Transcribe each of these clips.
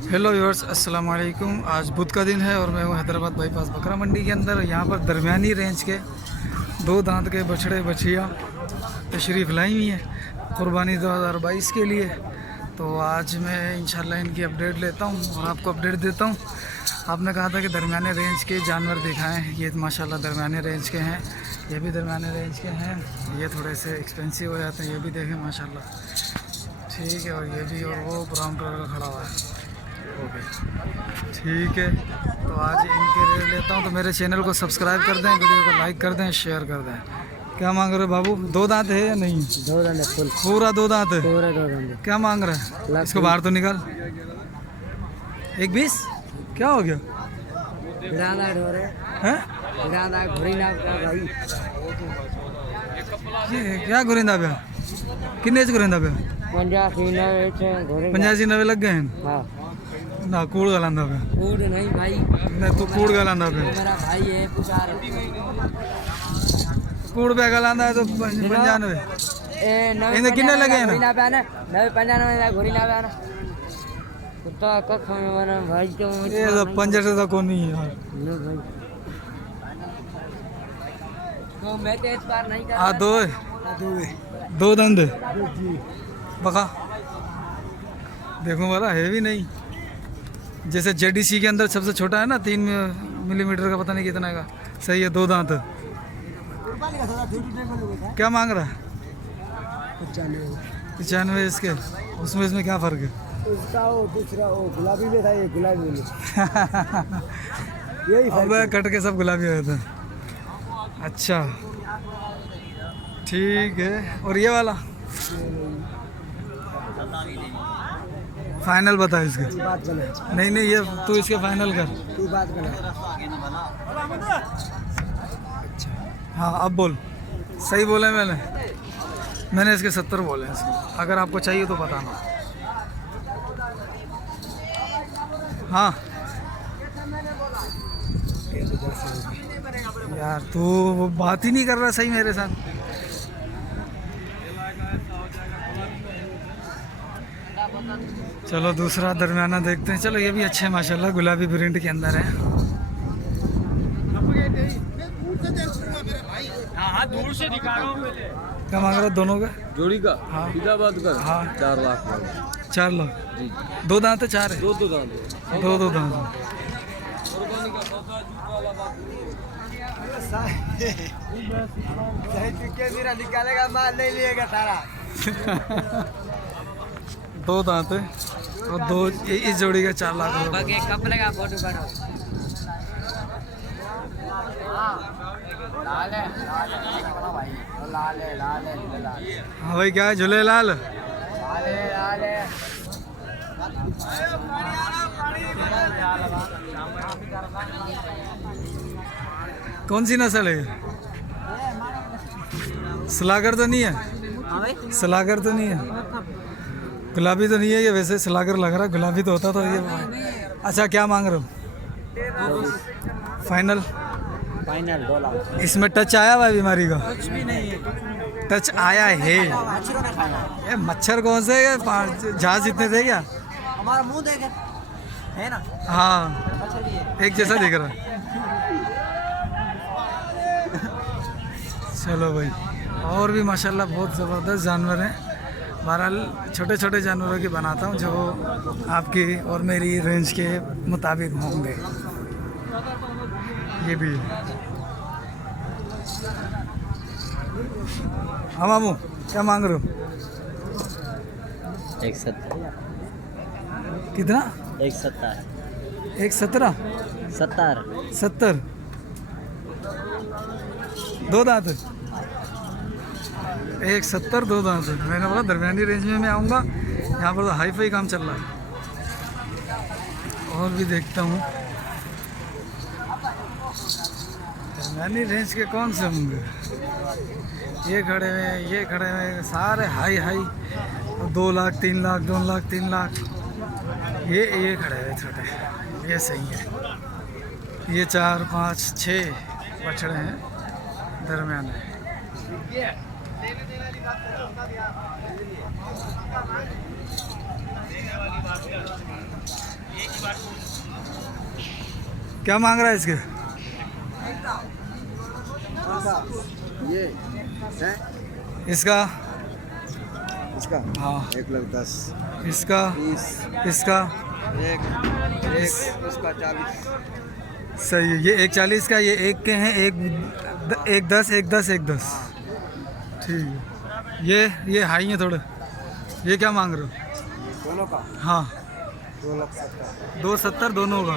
Hello viewers, अस्सलाम वालेकुम। आज बुध का दिन है और मैं हूँ हैदराबाद बाईपास बकरा मंडी के अंदर। यहाँ पर दरमियानी रेंज के दो दांत के बछड़े बछियाँ तशरीफ़ लाई हुई हैं कुर्बानी 2022 के लिए। तो आज मैं इंशाल्लाह इनकी अपडेट लेता हूँ और आपको अपडेट देता हूँ। आपने कहा था कि दरमियाने रेंज के जानवर दिखाएँ, ये माशाल्लाह दरमियाने रेंज के हैं, ये भी दरमियाने रेंज के हैं। ये थोड़े से एक्सपेंसिव हो जाते हैं, ये भी देखें माशाल्लाह ठीक है। और ये भी, और वो ब्राउन कलर का खड़ा हुआ है, ओके ठीक है। तो आज इनके रेट लेता हूँ। तो मेरे चैनल को सब्सक्राइब कर दें, वीडियो को लाइक कर दें, शेयर कर दें। क्या मांग रहे हो बाबू? दो दांत है या नहीं? दो दांत फुल, पूरा दो दांत है। पूरा दो दांत। क्या मांग रहा है? इसको बाहर तो निकाल। 1.20 क्या हो गया है? ये क्या गुरिंदा पे किन्ने च गुरिंदा पे 85-90 लग गए हैं हाँ। ना। कूड़ गलांदा पे कूड़ नहीं भाई, नहीं तू कूड़ गलांदा पे, मेरा भाई है पुकार। कूड़ पे गलांदा है तो 95 इन्हें किन्ने लगे हैं ना? 95 घोड़ी ना पाना कुत्ता कख में बना भाई। तो ये तो पंजर से तो कौन नहीं है यार। नो भाई, तो मैं तो इस बार नहीं कर आ दो दंद बका देखो वाला है भी नहीं। जैसे जेडीसी के अंदर सबसे छोटा है ना, 3 मिलीमीटर का, पता नहीं कितना का। सही है, दो दांत। क्या मांग रहा है? 95 इसके। उसमें क्या फ़र्क है? उसका वो दूसरा वो गुलाबी में था, ये गुलाबी में यही अब कट के सब गुलाबी हो जाता है। अच्छा ठीक है। और ये वाला फाइनल बता इसके। बात बना, नहीं ये तू इसके फाइनल कर। तू बात बना। हाँ अब बोल। सही बोले मैंने इसके 70 बोले हैं इसको। अगर आपको चाहिए तो बताना। हाँ यार तू वो बात ही नहीं कर रहा सही मेरे साथ। चलो दूसरा दरमियाना देखते हैं। चलो ये भी अच्छे हैं माशाल्लाह, गुलाबी प्रिंट के अंदर है। हाँ दूर से दिखा रहा हूँ। क्या मांग रहा दोनों का? जोड़ी का हाँ सीधा बात कर। हाँ 4 लाख 4 लाख। जी। दो दांत है? 4 है? दो दांत। दो दांत। निकालेगा माल नहीं लिएगा तारा। दो दांत है और दो इस जोड़ी का 4 लाख रुपये। कपड़े का फोटो काटो। हाँ भाई क्या है? झूलेलाल। कौन सी नस्ल है? सलागर तो नहीं है? सलागर तो नहीं है? गुलाबी तो नहीं है ये? वैसे सलागर लग रहा है, गुलाबी तो होता तो ये। अच्छा क्या मांग रहे हो? फाइनल 2 लाख। इसमें टच आया हुआ है बीमारी का? कुछ भी नहीं है। टच आया है? ये मच्छर कौन से जहाज जितने थे क्या? हमारा मुंह देखे है ना। हाँ एक जैसा दिख रहा है। चलो भाई, और भी माशाल्लाह बहुत ज़बरदस्त जानवर हैं। बहरहाल छोटे छोटे जानवरों की बनाता हूँ जो आपकी और मेरी रेंज के मुताबिक होंगे। ये भी हाँ मामू क्या मांग रहे हो? 170। कितना? 170। 1.17 70 दो दांत। 1.70 दो दांत। मैंने बोला दरमियानी रेंज में मैं आऊँगा। यहाँ पर तो हाई फाई काम चल रहा है। और भी देखता हूँ दरमियानी रेंज के कौन से होंगे। ये खड़े हुए सारे हाई 2 लाख 3 लाख 2 लाख 3 लाख। ये खड़े हुए छोटे, ये सही है। ये 4 5 6 बछड़े हैं दरमियान। क्या मांग रहा है इसके? ये है इसका? इसका हाँ। 1,10,000 इसका? 20 इसका? एक उसका 40 सही है। ये 1,40 का, ये एक के हैं, एक 10, एक 10, एक 10। ठीक है। ये हाई है थोड़े। ये क्या मांग रहे हो? दोनों का हाँ 2,70,000 2,70 दोनों का,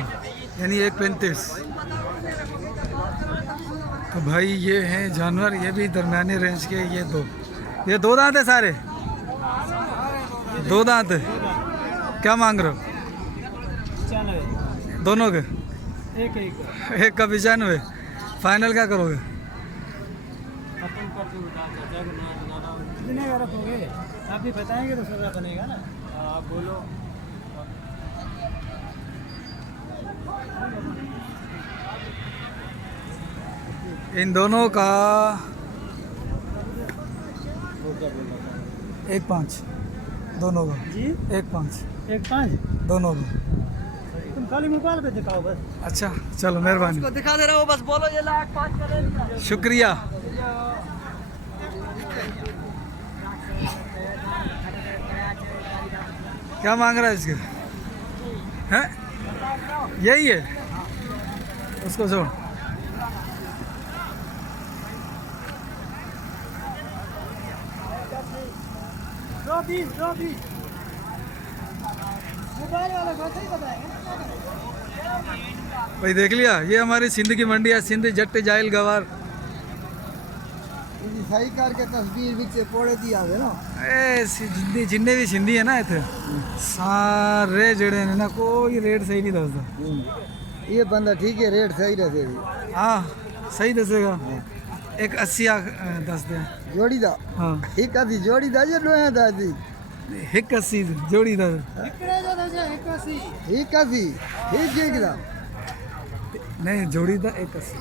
यानी 1,35। तो भाई ये हैं जानवर, ये भी दरमियानी रेंज के। ये दो दांत है सारे, 2 दांत है। क्या मांग रहे हो? 95 दोनों के? एक एक का 95। फाइनल क्या करोगे? अपन कर के उठा कितने का रखोगे? आप भी बताएंगे तो सजा बनेगा ना। आप बोलो। इन दोनों का 1,5 दोनों का। जी 1,5 1,5 दोनों का। तुम खाली मोबाइल पे दिखाओ बस। अच्छा चलो, मेहरबानी, दिखा दे रहा हूँ, बस बोलो ये 1,05,000 का ले लिया। शुक्रिया। क्या मांग रहा है इसके? हैं? यही है, उसको छोड़। मोबाइल वाला बात ही बताएंगे। भाई देख लिया, ये हमारी सिंध की मंडी है, सिंध जट जाइल गवार। सही करके तस्वीर भी से पोड़े दिया है ना जिन्ने भी सिंधी है ना इतने सारे जड़े ने ना, कोई रेट सही नहीं दसदा। ये बंदा ठीक है, रेट सही रहे हाँ सही दसेगा। एक 80 दस दे। जोड़ी दा हाँ एक आधी जोड़ी दा जे लोया दा दी एक 80 जोड़ी दस। एक आधी ठीक है किदा नहीं जोड़ी दा 180।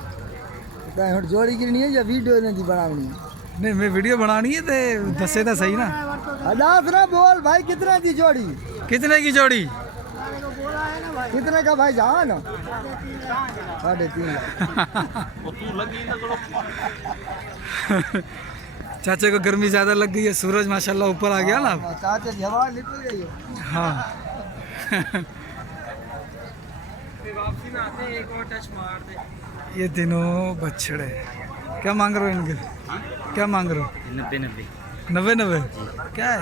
ਤਾਂ ਹੁਣ ਜੋੜੀ ਕਿਰਨੀ ਹੈ ਜਾਂ ਵੀਡੀਓ ਇਹਨਾਂ ਦੀ ਬਣਾਉਣੀ ਹੈ नहीं मैं वीडियो बनानी है तो दसे तो सही ना। अदास ना बोल भाई कितने की जोड़ी कितने की जोड़ी? कितने का भाई जाओ ना 3.5 चाचे को गर्मी ज़्यादा लग गई है, सूरज माशाल्लाह ऊपर आ गया ना। चाचा की हवा निकल गई है हाँ वापसी में आते एक और टच मार दे। ये तीनों बछड़े क्या मांग रहे हो इनके? क्या मांग रहे हो? 90 क्या है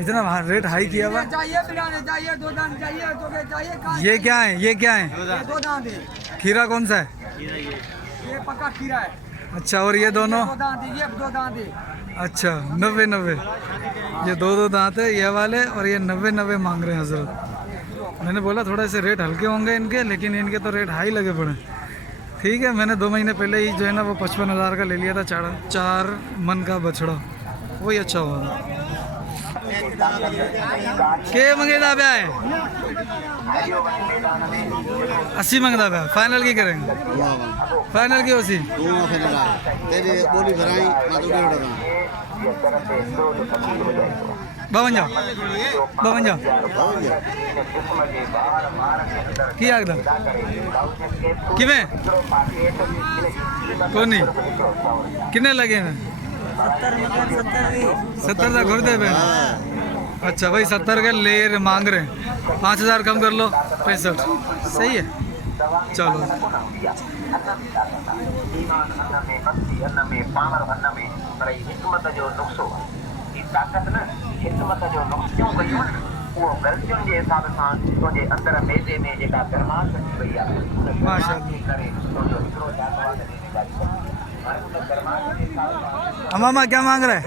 इतना रेट हाई किया हुआ? चाहिए बिराने चाहिए, 2 दांत चाहिए, तो के चाहिए कहाँ? ये क्या है? ये क्या है? ये 2 दांत है, खीरा कौन सा है? ये पक्का खीरा है। अच्छा, और ये दोनों? 2 दांत है, ये 2 दांत है। अच्छा 90। ये दो दांत है ये वाले, और ये 90 मांग रहे हैं हजरत। मैंने बोला थोड़ा से रेट हल्के होंगे इनके, लेकिन इनके तो रेट हाई लगे पड़े। ठीक है, मैंने 2 महीने पहले ही जो है ना वो 55,000 का ले लिया था 4 मन का बछड़ा, वही अच्छा हुआ था। के मंगेदा पे आए 80 मंगदा पे, फाइनल की करेंगे? फाइनल की 80 बोली भराई 52 की आखदा किमें कोनी कितने लगे हैं? 70 का घुर दे पे। अच्छा भाई 70 के ले मांग रहे हैं, 5,000 कम कर लो 65। सही है चलो। ताकत न हिकमत जो नुक्सियूं कयूं उहो ग़लतियुनि जे हिसाब सां तुंहिंजे अंदरि मेदे में जेका गरमाश अची वई आहे माशाअल्लाह। करे तुंहिंजो हिकिड़ो जानवर अमामा क्या मांग रहा है?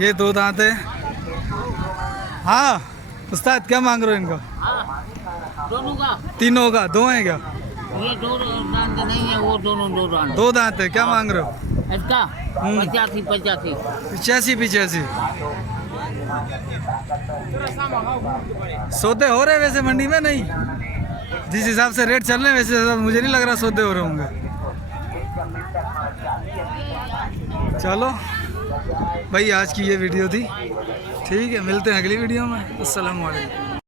ये 2 दांत है। हाँ उस्ताद क्या मांग रहे हो इनका? दोनों का? तीनों का? 2 हैं क्या? ये 2 दांत नहीं है, वो दोनों 2 दांत। 2 दांत है। क्या मांग रहे हो? इसका 85। 85। सौदे हो रहे वैसे मंडी में? नहीं, जिस हिसाब से रेट चल रहे हैं वैसे मुझे नहीं लग रहा सौदे हो रहे होंगे। चलो भाई आज की ये वीडियो थी। ठीक है, मिलते हैं अगली वीडियो में। अस्सलाम वालेकुम।